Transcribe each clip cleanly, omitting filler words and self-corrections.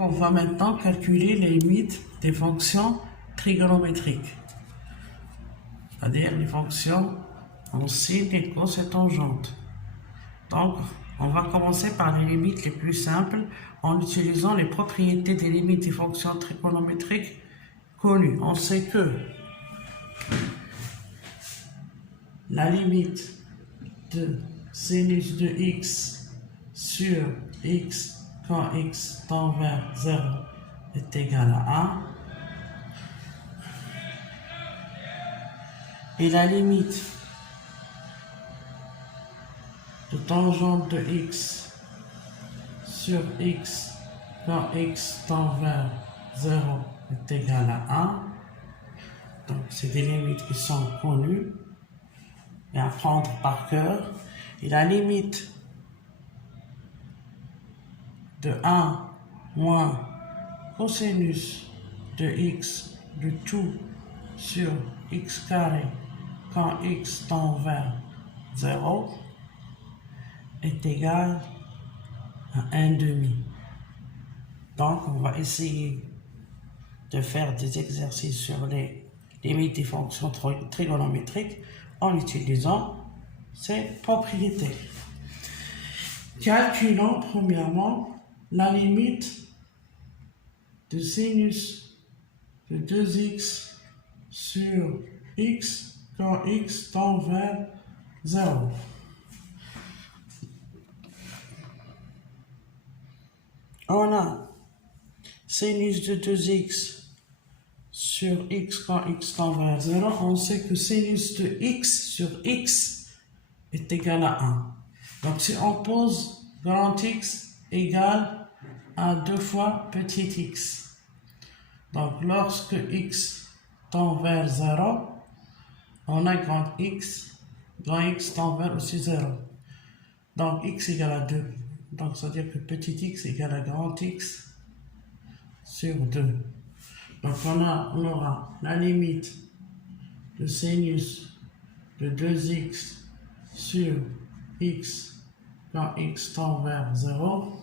Donc, on va maintenant calculer les limites des fonctions trigonométriques, c'est-à-dire les fonctions en sine, et cos et tangente. Donc, on va commencer par les limites les plus simples en utilisant les propriétés des limites des fonctions trigonométriques connues. On sait que la limite de sinus de x sur x quand x tend vers 0 est égale à 1. Et la limite de tangente de x sur x quand x tend vers 0 est égale à 1. Donc, c'est des limites qui sont connues et à prendre par cœur. Et la limite de 1 moins cosinus de x de tout sur x carré quand x tend vers 0 est égal à 1/2. Donc, on va essayer de faire des exercices sur les limites des fonctions trigonométriques en utilisant ces propriétés. Calculons premièrement la limite de sinus de 2x sur x quand x tend vers 0. On a sinus de 2x sur x quand x tend vers 0. On sait que sinus de x sur x est égal à 1. Donc si on pose grand X égale à 2 fois petit x. Donc lorsque x tend vers 0, on a grand X tend vers aussi 0. Donc x égale à 2. Donc ça veut dire que petit x égale à grand X sur 2. Donc on aura la limite de sinus de 2x sur x quand x tend vers 0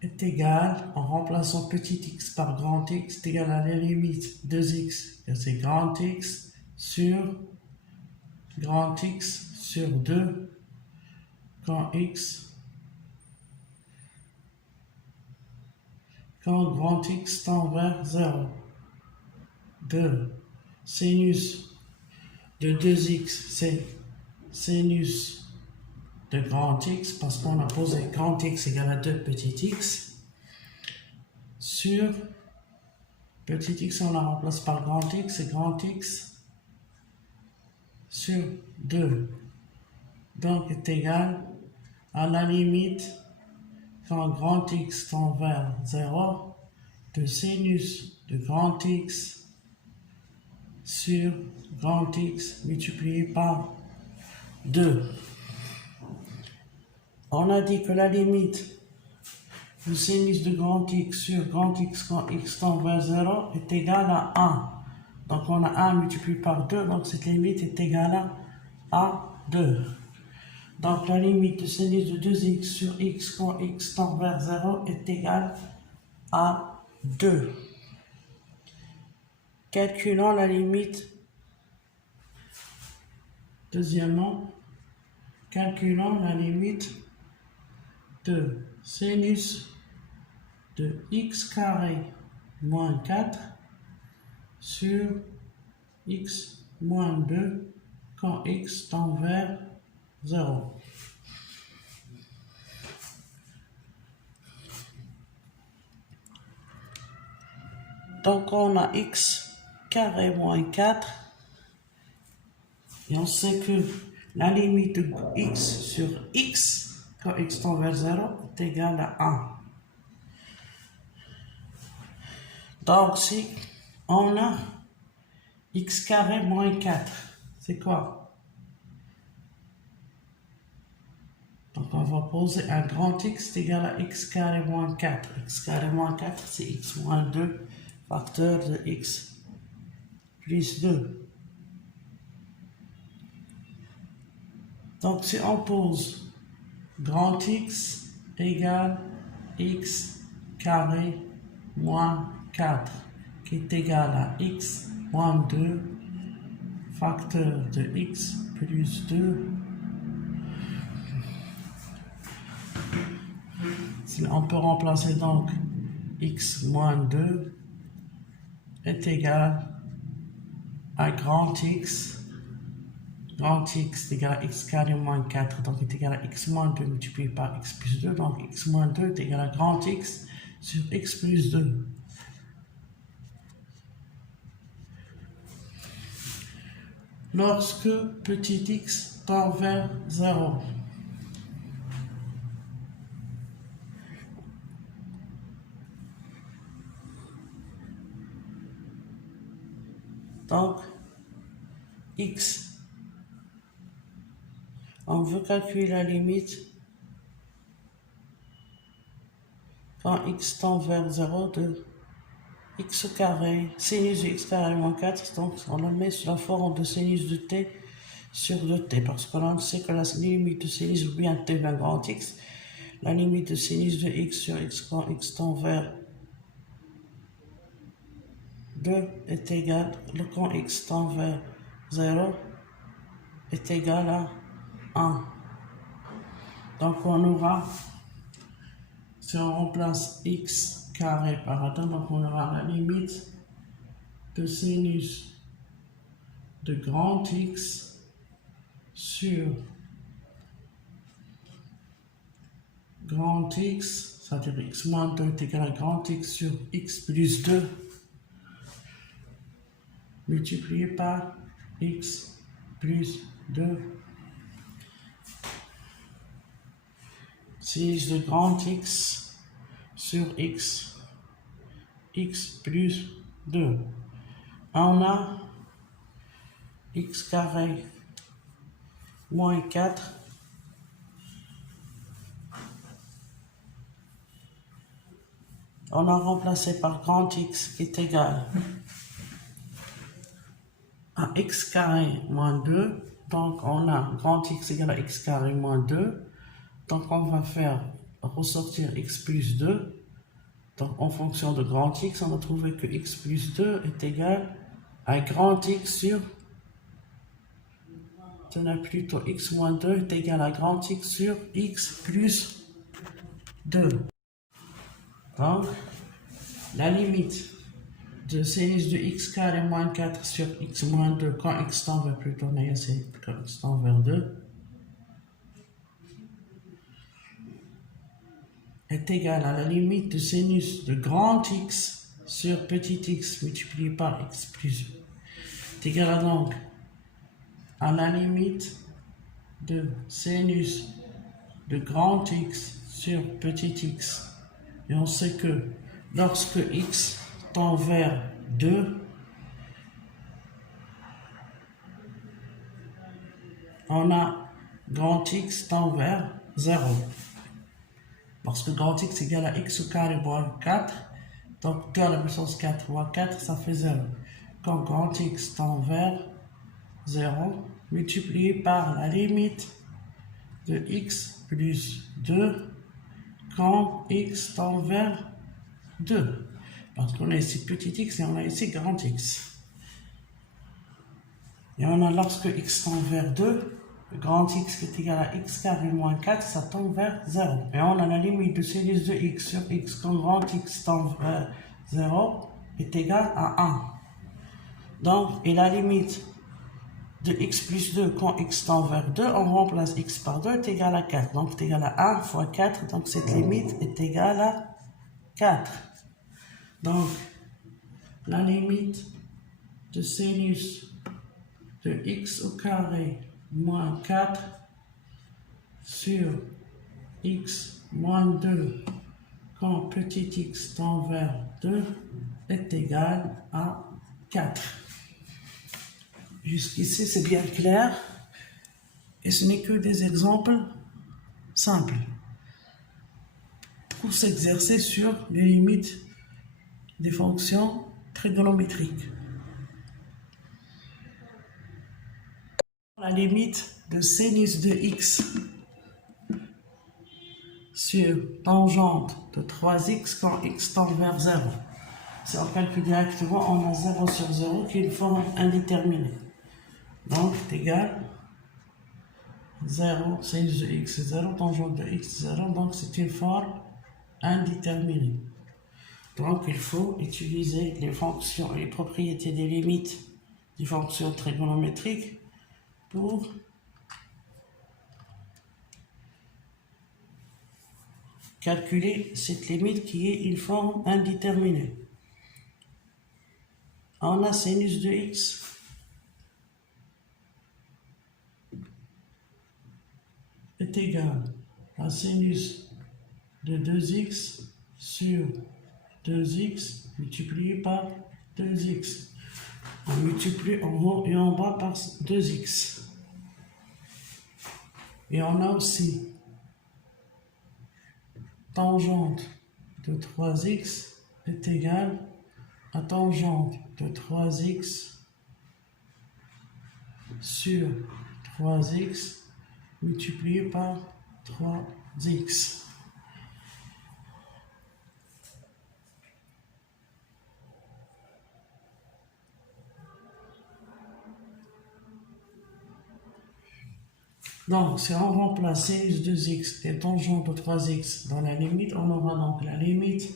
est égal, en remplaçant petit x par grand X, est égal à la limite 2x, c'est grand X sur 2 quand grand X tend vers 0. 2 sinus de 2x, c'est sinus de grand X, parce qu'on a posé grand X égale à 2 petit x, sur petit x, on la remplace par grand X, et grand X sur 2. Donc est égal à la limite quand grand X tend vers 0 de sinus de grand X sur grand X multiplié par 2. On a dit que la limite du sinus de grand X sur grand X quand x tend vers 0 est égale à 1. Donc on a 1 multiplié par 2, donc cette limite est égale à 2. Donc la limite du sinus de 2x sur x quand x tend vers 0 est égale à 2. Calculons la limite. Deuxièmement, calculons la limite de sinus de x carré moins 4 sur x moins 2 quand x tend vers 0. Donc on a x carré moins 4 et on sait que la limite de x sur x quand x tend vers 0 est égale à 1. Donc si on a x carré moins 4, c'est quoi? Donc on va poser un grand X égal à x carré moins 4. X carré moins 4, c'est x moins 2 facteur de x plus 2. Donc si on pose grand X égale x carré moins 4 qui est égal à x moins 2 facteur de x plus 2. On peut remplacer donc x moins 2 est égal à grand X est égal à x carré moins 4, donc est égal à x moins 2 multiplié par x plus 2, donc x moins 2 est égal à grand X sur x plus 2. Lorsque petit x tend vers 0. Donc, x, on veut calculer la limite quand x tend vers 0 de x au carré, sinus de x carré moins 4, donc on le met sous la forme de sinus de t sur 2t, parce que l'on sait que la limite de sinus ou bien t vers grand x, la limite de sinus de x sur x quand x tend vers 2 est égal, le quand x tend vers 0 est égal à 1. Donc on aura, si on remplace x carré par 1, donc on aura la limite de sinus de grand X sur grand X, c'est-à-dire x moins 2 est égal à grand X sur x plus 2 multiplié par x plus 2. Sinus de grand X sur x plus 2. On a x carré moins 4 on a remplacé par grand X qui est égal à x carré moins 2. Donc on a grand X égale à x carré moins 2. Donc on va faire ressortir x plus 2. Donc en fonction de grand X, on va trouver que x plus 2 est égal à grand X sur, tenez plutôt x moins 2 est égal à grand X sur x plus 2. Donc la limite de sinus de x carré moins 4 sur x moins 2 quand x tend vers plutôt négatif, quand x tend vers 2 est égal à la limite de sinus de grand X sur petit x multiplié par x plus 2 est égal à donc à la limite de sinus de grand X sur petit x. Et on sait que lorsque x tend vers 2, on a grand X tend vers 0. Parce que grand X égale à x au carré moins 4. Donc 2 à la puissance 4 moins 4, ça fait 0. Quand grand X tend vers 0, multiplié par la limite de x plus 2, quand x tend vers 2. Parce qu'on a ici petit x et on a ici grand X. Et on a lorsque x tend vers 2, grand X qui est égal à x carré moins 4, ça tend vers 0. Et on a la limite de sinus de x sur x quand grand X tend vers 0 est égal à 1. Donc, et la limite de x plus 2 quand x tend vers 2, on remplace x par 2 est égal à 4. Donc, c'est égal à 1 fois 4, donc cette limite est égale à 4. Donc, la limite de sinus de x au carré moins 4 sur x moins 2 quand petit x tend vers 2 est égal à 4. Jusqu'ici, c'est bien clair. Et ce n'est que des exemples simples pour s'exercer sur les limites des fonctions trigonométriques. La limite de sinus de x sur tangente de 3x quand x tend vers 0. Si on calcule directement, on a 0 sur 0 qui est une forme indéterminée. Donc, c'est égal 0, sinus de x 0, tangente de x 0, donc c'est une forme indéterminée. Donc, il faut utiliser les fonctions et les propriétés des limites des fonctions trigonométriques pour calculer cette limite qui est une forme indéterminée. On a sinus de x est égal à sinus de 2x sur 2x multiplié par 2x. On multiplie en haut et en bas par 2x. Et on a aussi tangente de 3x est égal à tangente de 3x sur 3x multiplié par 3x. Donc, si on remplace sinus de 2x et tangente de 3x dans la limite, on aura donc la limite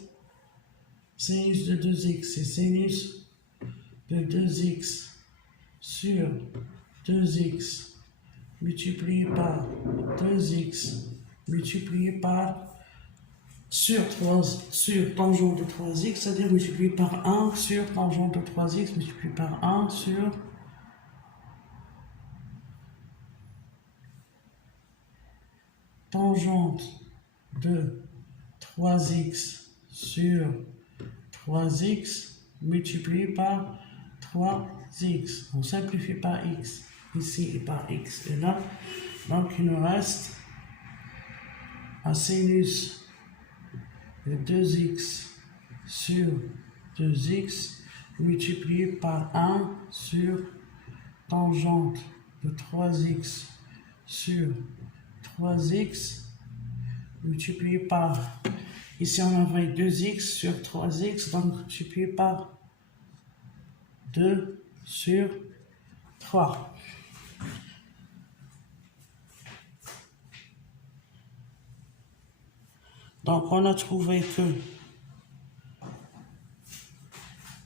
sinus de 2x, c'est sinus de 2x sur 2x multiplié par 2x multiplié par sur tangente de 3x, c'est-à-dire multiplié par 1 sur tangente de 3x multiplié par 1 sur tangente de 3x sur 3x multiplié par 3x. On simplifie par x ici et par x et là. Donc il nous reste un sinus de 2x sur 2x multiplié par 1 sur tangente de 3x sur 3x multiplié par, ici on avait 2x sur 3x, donc multiplié par 2 sur 3. Donc on a trouvé que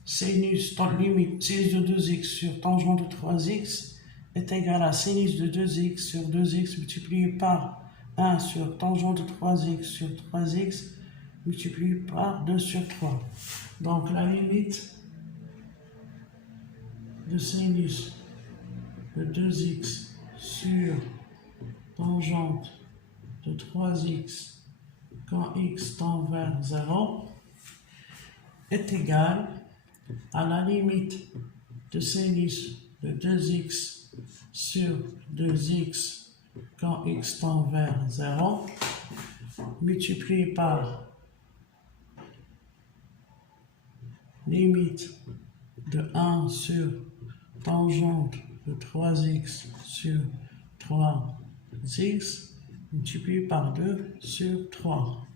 sinus, limite sinus de 2x sur tangente de 3x est égal à sinus de 2x sur 2x multiplié par 1 sur tangente de 3x sur 3x multiplié par 2 sur 3. Donc la limite de sinus de 2x sur tangente de 3x quand x tend vers 0 est égal à la limite de sinus de 2x sur 2x quand x tend vers 0 multiplié par limite de 1 sur tangente de 3x sur 3x multiplié par 2 sur 3.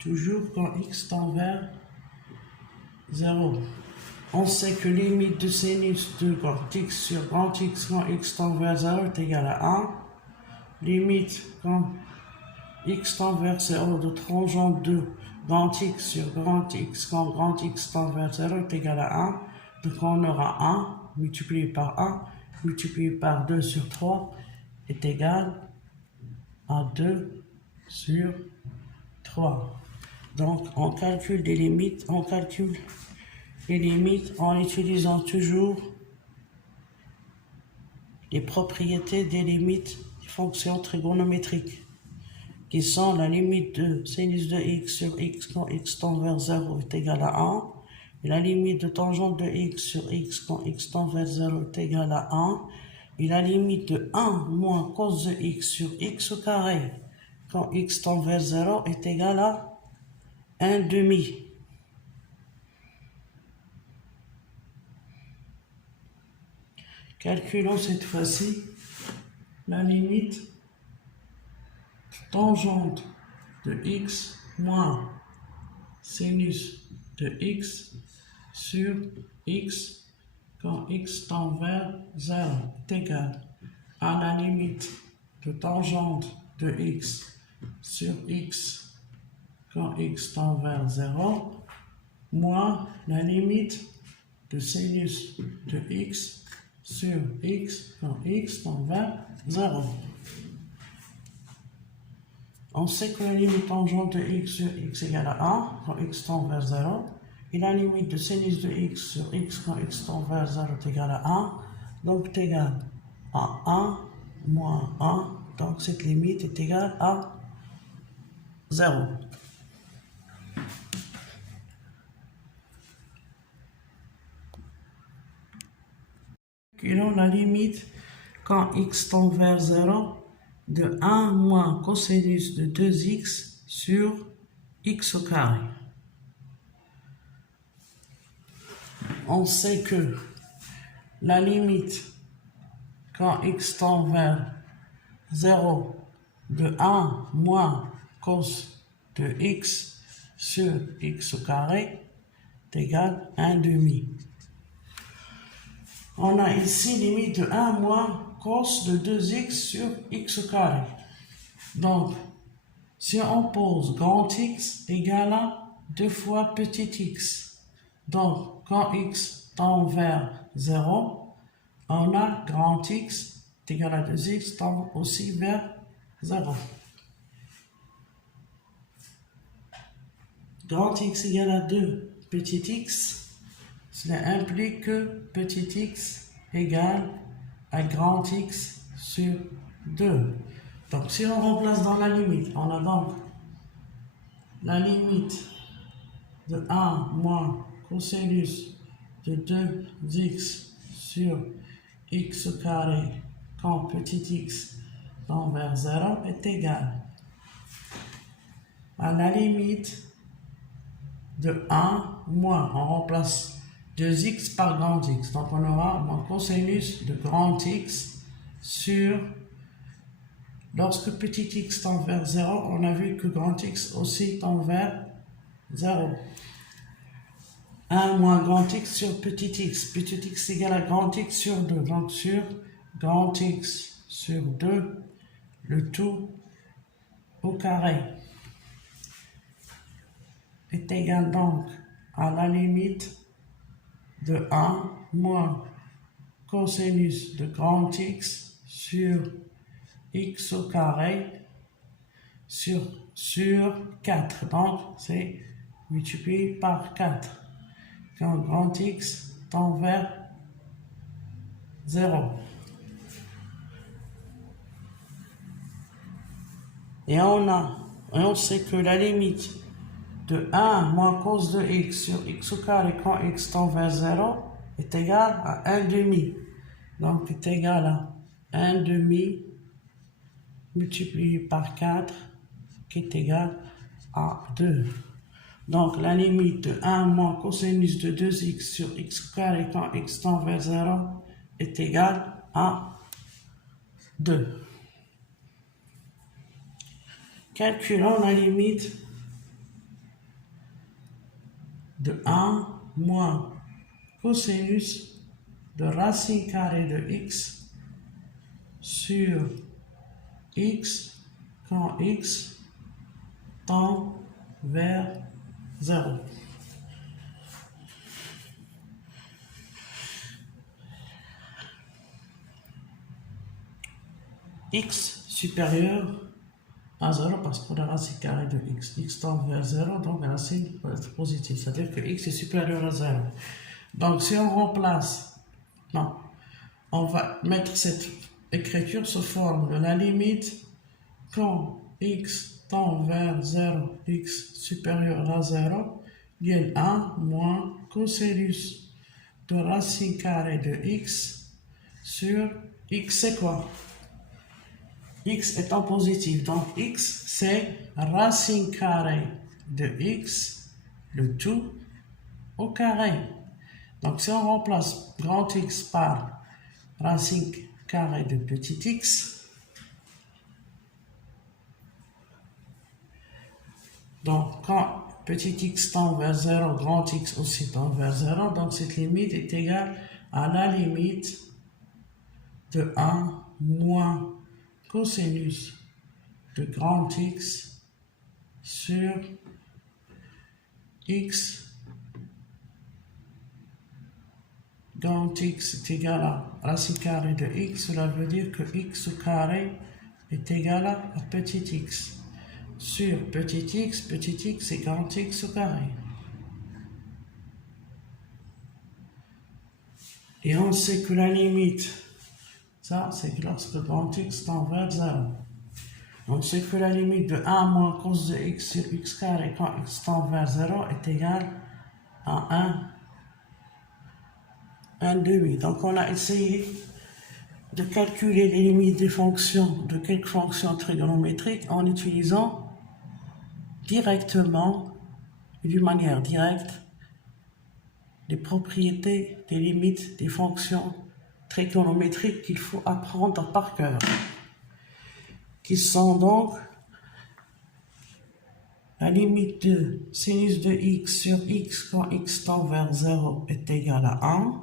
Toujours quand x tend vers 0. On sait que limite de sinus de grand x sur grand x quand x tend vers 0 est égal à 1. Limite quand x tend vers 0 de tangente de grand x sur grand x quand grand x tend vers 0 est égal à 1. Donc on aura 1 multiplié par 1 multiplié par 2 sur 3 est égal à 2 sur 3. Donc on calcule les limites, en utilisant toujours les propriétés des limites des fonctions trigonométriques qui sont la limite de sinus de x sur x quand x tend vers 0 est égal à 1 et la limite de tangente de x sur x quand x tend vers 0 est égal à 1 et la limite de 1 moins cos de x sur x au carré quand x tend vers 0 est égal à 1 demi. Calculons cette fois-ci la limite tangente de x moins sinus de x sur x quand x tend vers 0 est égal à la limite de tangente de x sur x quand x tend vers 0 moins la limite de sinus de x sur x quand x tend vers 0. On sait que la limite tangente de x sur x égale à 1 quand x tend vers 0 et la limite de sinus de x sur x quand x tend vers 0 est égale à 1, donc est égal à 1 moins 1, donc cette limite est égale à 0. Calculons la limite quand x tend vers 0 de 1 moins cosinus de 2x sur x au carré. On sait que la limite quand x tend vers 0 de 1 moins cos de x sur x au carré est égal à 1 demi. On a ici limite de 1 moins cos de 2x sur x au carré. Donc, si on pose grand X égale à 2 fois petit x. Donc, quand x tend vers 0, on a grand X est égal à 2x tend aussi vers 0. Grand X égale à 2 petit x, cela implique que petit x égale à grand X sur 2. Donc, si on remplace dans la limite, on a donc la limite de 1 moins cosinus de 2x sur x au carré quand petit x tend vers 0 est égal à la limite de 1 moins, on remplace 2x par grand X, donc on aura moins cosinus de grand X sur, lorsque petit x tend vers 0, on a vu que grand X aussi tend vers 0. 1 moins grand X sur petit x égale à grand X sur 2, donc sur grand X sur 2, le tout au carré est égal donc à la limite de 1 moins cosinus de grand X sur x au carré sur 4. Donc, c'est multiplié par 4. Quand grand X tend vers 0. Et on sait que la limite de 1 moins cos de x sur x au carré quand x tend vers 0 est égal à 1 demi. Donc, est égal à 1 demi multiplié par 4 qui est égal à 2. Donc, la limite de 1 moins cosinus de 2x sur x au carré quand x tend vers 0 est égale à 2. Calculons la limite de 1 moins cosinus de racine carrée de x sur x quand x tend vers 0. X supérieur à 0 parce que la racine carrée de x. X tend vers 0, donc la racine va être positive, c'est-à-dire que x est supérieur à 0. Donc si on remplace, non, on va mettre cette écriture sous forme de la limite quand x tend vers 0, x supérieur à 0, égale 1 moins cosinus de racine carrée de x sur x, c'est quoi? X étant positif, donc x c'est racine carrée de x, le tout au carré. Donc si on remplace grand X par racine carrée de petit x, Donc, quand petit x tend vers 0, grand X aussi tend vers 0, donc cette limite est égale à la limite de 1 moins cosinus de grand X sur X. Grand X est égal à racine carrée de X, cela veut dire que X au carré est égal à petit x. Sur petit x c'est grand X au carré. Et on sait que la limite, ça c'est lorsque grand X tend vers 0. On sait que la limite de 1 moins cos de x sur x carré quand x tend vers 0 est égale à 1 demi. Donc on a essayé de calculer les limites des fonctions de quelques fonctions trigonométriques en utilisant directement, d'une manière directe, les propriétés des limites des fonctions trigonométriques qu'il faut apprendre par cœur, qui sont donc la limite de sinus de x sur x quand x tend vers 0 est égale à 1,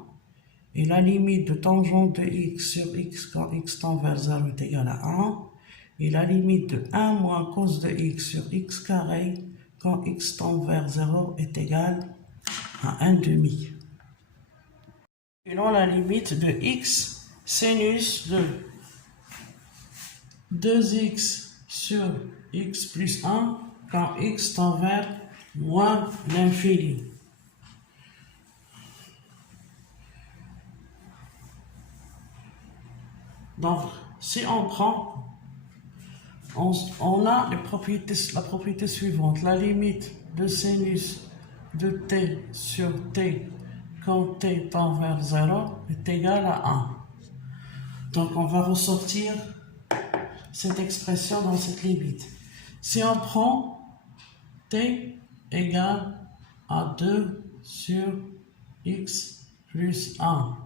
et la limite de tangente de x sur x quand x tend vers 0 est égale à 1, et la limite de 1 moins cos de x sur x carré quand x tend vers 0 est égale à 1 demi. Selon la limite de x, sinus de 2x sur x plus 1 quand x tend vers moins l'infini. Donc, si on prend, on a la propriété suivante. La limite de sinus de t sur t quand t tend vers 0 est égale à 1. Donc, on va ressortir cette expression dans cette limite. Si on prend t égale à 2 sur x plus 1,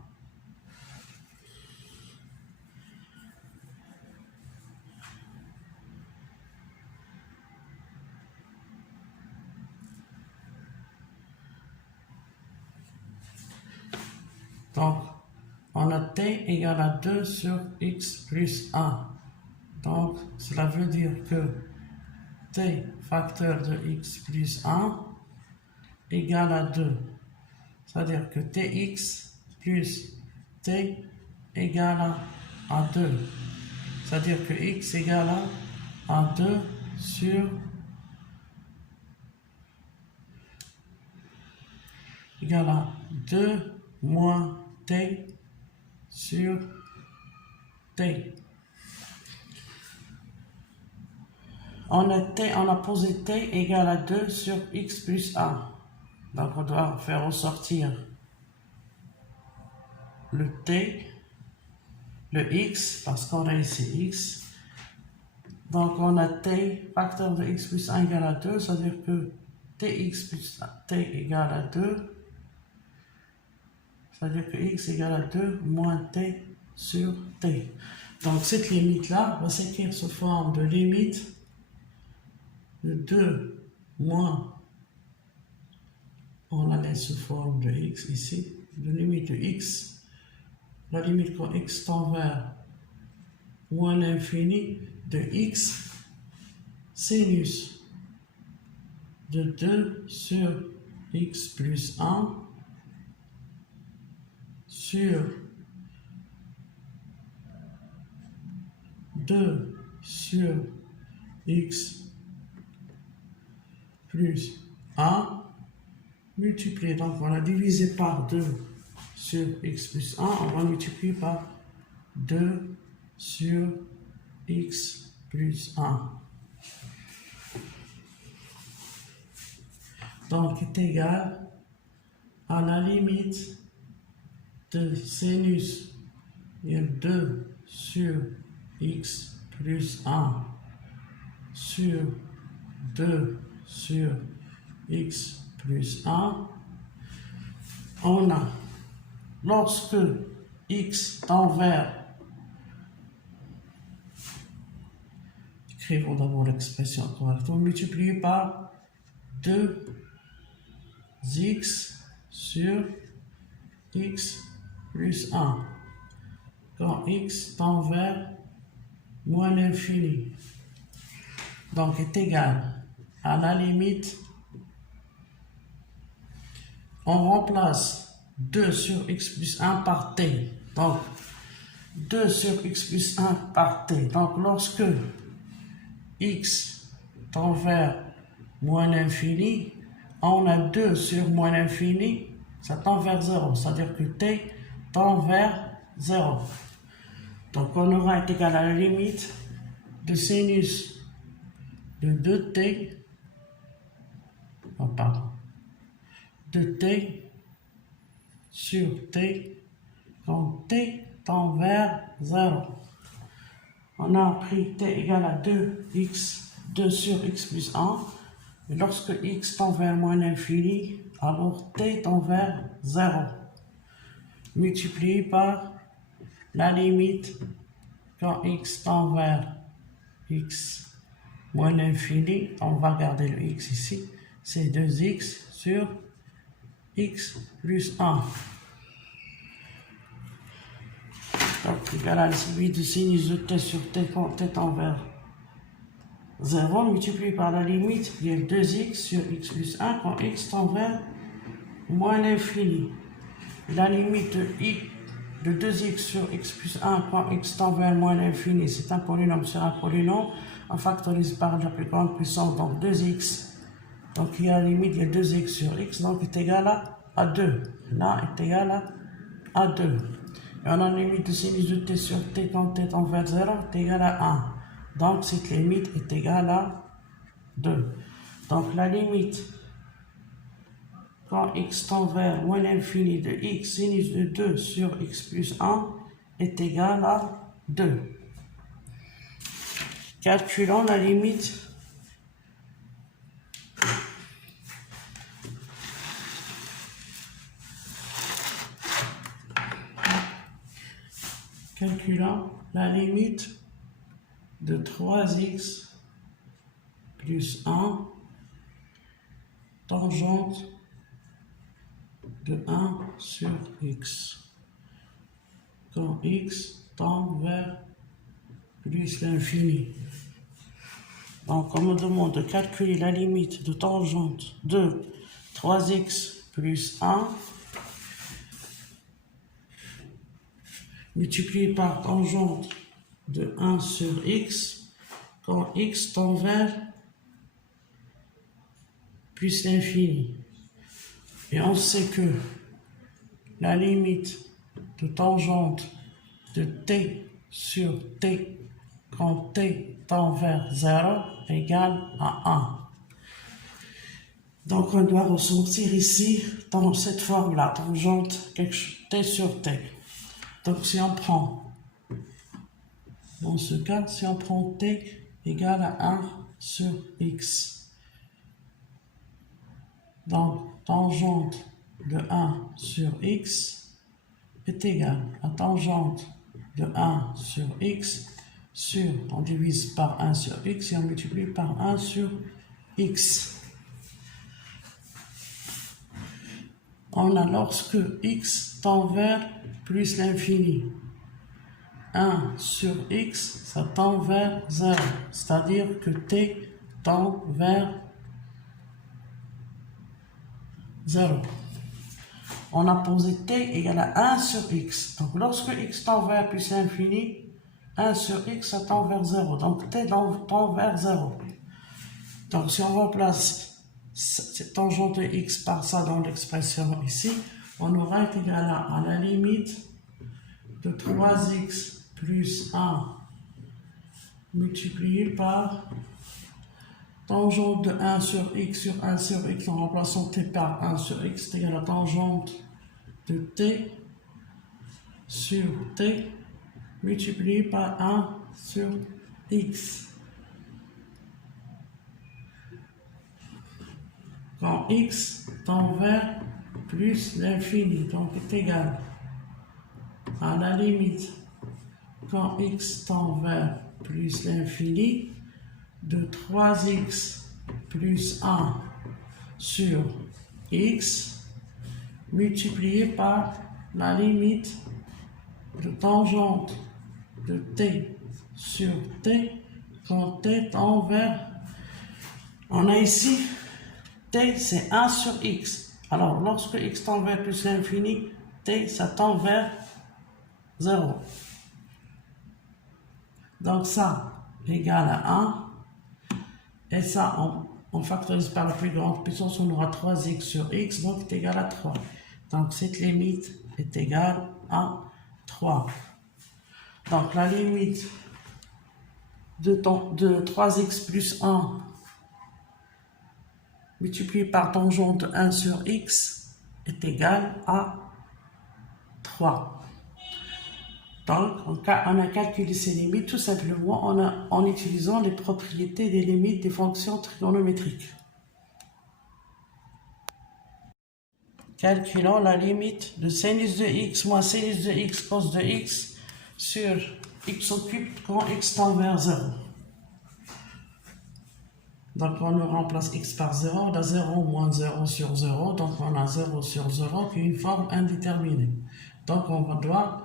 donc, on a t égale à 2 sur x plus 1. Donc, cela veut dire que t facteur de x plus 1 égale à 2. C'est-à-dire que tx plus t égale à 2. C'est-à-dire que x égale à 2 sur égale à 2 moins t sur t. On a posé t égale à 2 sur x plus 1. Donc on doit faire ressortir le t, le x, parce qu'on a ici x. Donc on a t facteur de x plus 1 égale à 2, c'est-à-dire que tx plus t égale à 2. C'est-à-dire que x égale à 2 moins t sur t. Donc cette limite-là va s'écrire sous forme de limite de 2 moins, on la laisse sous forme de x ici, de limite de x, la limite quand x tend vers moins l'infini de x, sinus de 2 sur x plus 1 sur 2 sur x plus 1 multiplié, donc on a divisé par 2 sur x plus 1, on va multiplier par 2 sur x plus 1. Donc est égal à la limite de sinus de 2 sur x plus 1 sur 2 sur x plus 1. On a, lorsque x tend vers, écrivons d'abord l'expression correctement, multiplié par 2x sur x plus 1 quand x tend vers moins l'infini. Donc est égal à la limite, on remplace 2 sur x plus 1 par t. Donc 2 sur x plus 1 par t. Donc lorsque x tend vers moins l'infini, on a 2 sur moins l'infini, ça tend vers 0. C'est-à-dire que t tend vers 0. Donc on aura est égal à la limite de sinus de 2t, de t sur t quand t tend vers 0. On a pris t égale à 2 sur x plus 1. Et lorsque x tend vers moins l'infini, alors t tend vers 0. Multiplié par la limite quand x tend vers x moins l'infini, on va garder le x ici, c'est 2x sur x plus 1. Donc égal à la limite de sinus de t sur t quand t tend vers 0 multiplié par la limite qui est 2x sur x plus 1 quand x tend vers moins l'infini. La limite de 2x sur x plus 1 quand x tend vers moins l'infini, c'est un polynôme sur un polynôme, on factorise par la plus grande puissance, donc 2x. Donc il y a la limite, il y a 2x sur x, donc est égal à 2. Là est égal à 2. Et on a la limite de sinus de t sur t quand t tend vers 0 est égal à 1. Donc cette limite est égale à 2. Donc la limite quand x tend vers moins l'infini de x sinus de 2 sur x plus 1 est égale à 2. Calculons la limite de 3x plus 1 tangente de 1 sur x quand x tend vers plus l'infini. Donc on me demande de calculer la limite de tangente de 3x plus 1 multiplié par tangente de 1 sur x quand x tend vers plus l'infini. Et on sait que la limite de tangente de t sur t quand t tend vers 0 égale à 1. Donc on doit ressortir ici dans cette forme-là, tangente t sur t. Donc si on prend, dans ce cas, si on prend t égale à 1 sur x, donc tangente de 1 sur x est égale à tangente de 1 sur x sur, on divise par 1 sur x et on multiplie par 1 sur x. On a lorsque x tend vers plus l'infini, 1 sur x, ça tend vers 0, c'est-à-dire que t tend vers 0. On a posé t égale à 1 sur x. Donc lorsque x tend vers plus l'infini, 1 sur x, ça tend vers 0. Donc t tend vers 0. Donc si on remplace cette tangente de x par ça dans l'expression ici, on aura égal à la limite de 3x plus 1 multiplié par tangente de 1 sur x sur 1 sur x en remplaçant t par 1 sur x, c'est égal à tangente de t sur t multiplié par 1 sur x. Quand x tend vers plus l'infini, donc est égal à la limite quand x tend vers plus l'infini de 3x plus 1 sur x multiplié par la limite de tangente de t sur t quand t tend vers... On a ici t, c'est 1 sur x. Alors, lorsque x tend vers plus l'infini, t, ça tend vers 0. Donc, ça égale à 1. Et ça, on factorise par la plus grande puissance, on aura 3x sur x, donc c'est égal à 3. Donc, cette limite est égale à 3. Donc, la limite de 3x plus 1 multiplié par tangente de 1 sur x est égal à 3. Donc, on a calculé ces limites tout simplement en utilisant les propriétés des limites des fonctions trigonométriques. Calculons la limite de sinus de x moins sinus de x cos de x sur x au cube quand x tend vers 0. Donc, on remplace x par 0, on a 0 moins 0 sur 0, donc on a 0 sur 0 qui est une forme indéterminée. Donc, on doit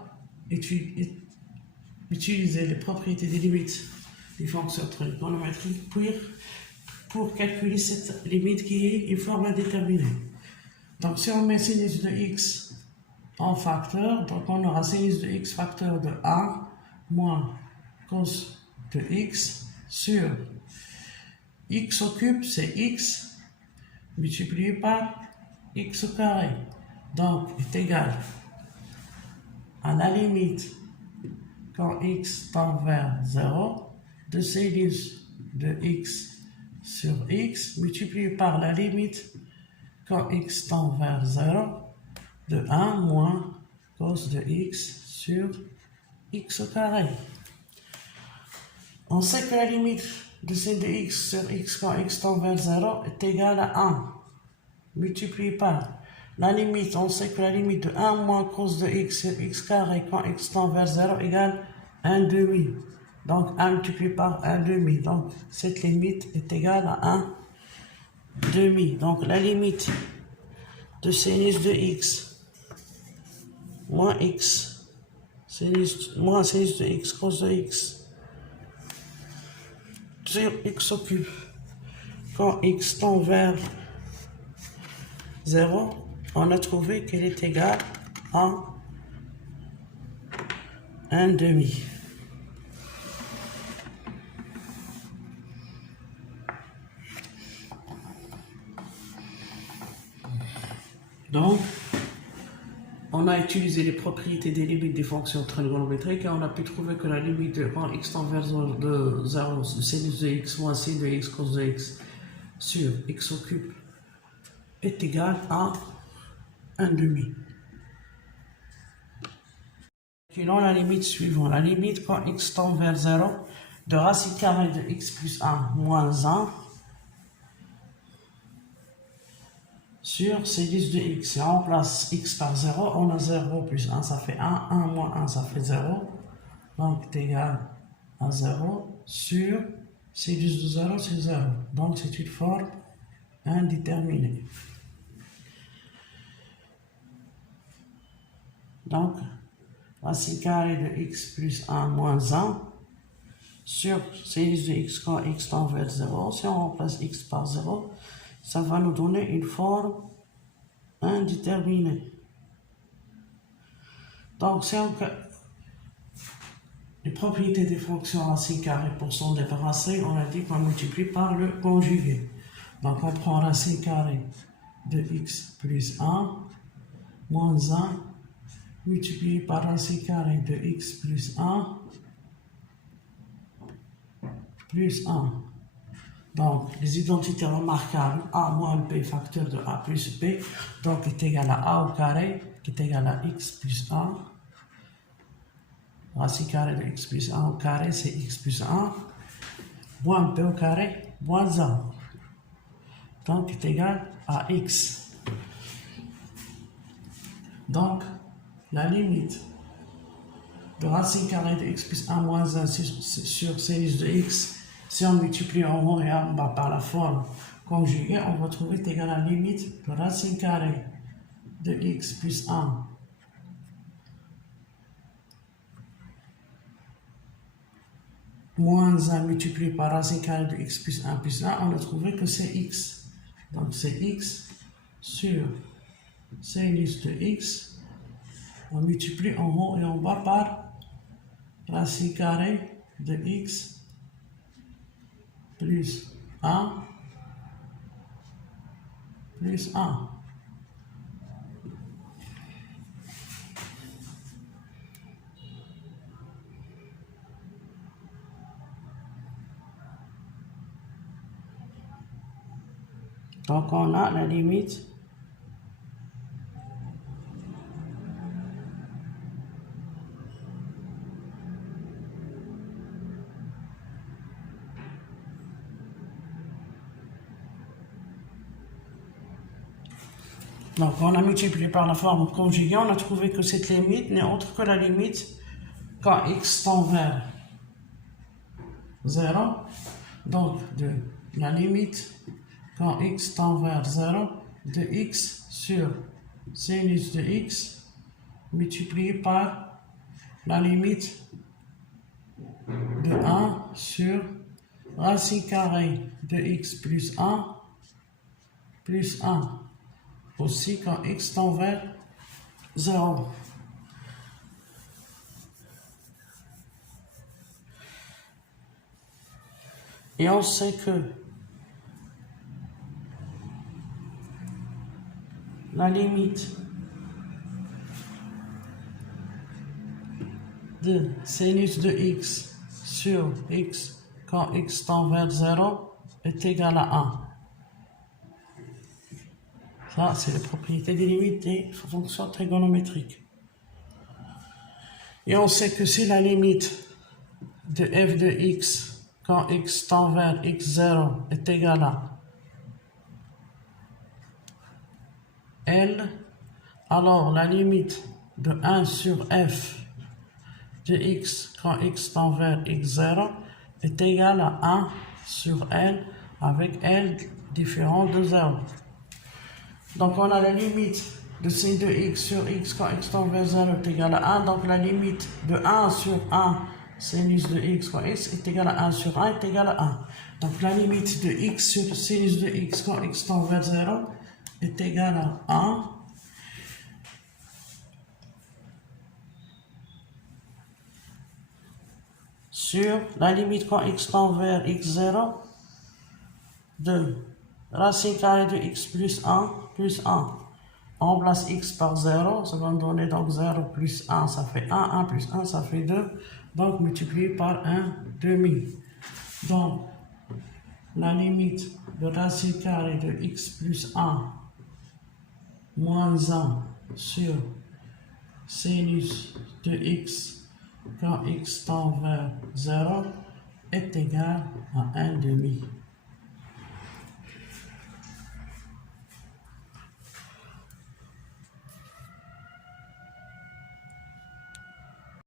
utiliser les propriétés des limites des fonctions trigonométriques pour calculer cette limite qui est une forme indéterminée. Donc, si on met sinus de x en facteur, donc on aura sinus de x facteur de 1 moins cos de x sur x au cube, c'est x multiplié par x au carré. Donc, est égal à la limite quand x tend vers 0 de sinus de x sur x multiplié par la limite quand x tend vers 0 de 1 moins cos de x sur x au carré. On sait que la limite de sin de x sur x quand x tend vers 0 est égale à 1 multiplié par la limite, on sait que la limite de 1 moins cos de x sur x carré quand x tend vers 0 égale 1 demi. Donc 1 multiplié par 1 demi. Donc cette limite est égale à 1 demi. Donc la limite de sinus de x moins x moins sinus de x cos de x sur x au cube quand x tend vers 0, on a trouvé qu'elle est égale à 1 demi. Donc, on a utilisé les propriétés des limites des fonctions trigonométriques et on a pu trouver que la limite de quand x tend vers 0 de sinus de x moins sin de x cos de x sur x au cube est égale à 1 demi. Calculons la limite suivante. La limite quand x tend vers 0 de racine carrée de x plus 1 moins 1 sur sinus de x. Si on remplace x par 0, on a 0 plus 1, ça fait 1. 1 moins 1, ça fait 0. Donc, c'est égal à 0 sur sinus de 0, c'est 0. Donc, c'est une forme indéterminée. Donc, racine carrée de x plus 1 moins 1 sur sinus de x quand x tend vers 0. Si on remplace x par 0, ça va nous donner une forme indéterminée. Donc, si on... les propriétés des fonctions racine carrée pour s'en débarrasser, on a dit qu'on multiplie par le conjugué. Donc, on prend racine carrée de x plus 1 moins 1 multiplié par racine carrée de x plus 1 plus 1. Donc, les identités remarquables, a moins b facteur de a plus b, donc est égal à a au carré, qui est égal à x plus 1. Racine carrée de x plus 1 au carré, c'est x plus 1, moins b au carré, moins 1. Donc, est égal à x. Donc, la limite de racine carrée de x plus 1 moins 1 sur sinus de x, si on multiplie en haut et en bas par la forme conjugué, on va trouver est égal à la limite de racine carrée de x plus 1 moins 1 multiplié par racine carrée de x plus 1 plus 1, on a trouvé que c'est x. Donc c'est x sur sinus de x, on multiplie en haut et en bas par racine carrée de x plus 1 plus 1. Donc on a la limite donc on a multiplié par la forme conjuguée, on a trouvé que cette limite n'est autre que la limite quand x tend vers 0, donc de la limite quand x tend vers 0 de x sur sinus de x multiplié par la limite de 1 sur racine carrée de x plus 1 plus 1 aussi quand x tend vers 0. Et on sait que la limite de sinus de x sur x quand x tend vers 0 est égal à 1. Ça, c'est la propriété des limites des fonctions trigonométriques. Et on sait que si la limite de f de x quand x tend vers x0 est égal à L, alors la limite de 1 sur f de x quand x tend vers x0 est égale à 1 sur L avec L différent de 0. Donc on a la limite de sin de x sur x quand x tend vers 0 est égal à 1. Donc la limite de 1 sur 1 sinus de x quand x est égal à 1 sur 1 est égal à 1. Donc la limite de x sur sinus de x quand x tend vers 0 est égal à 1. Sur la limite quand x tend vers x0 de racine carrée de x plus 1 plus 1. On remplace x par 0, ça va me donner donc 0 plus 1, ça fait 1, 1 plus 1, ça fait 2, donc multiplié par 1 demi. Donc, la limite de racine carrée de x plus 1 moins 1 sur sinus de x quand x tend vers 0 est égal à 1 demi.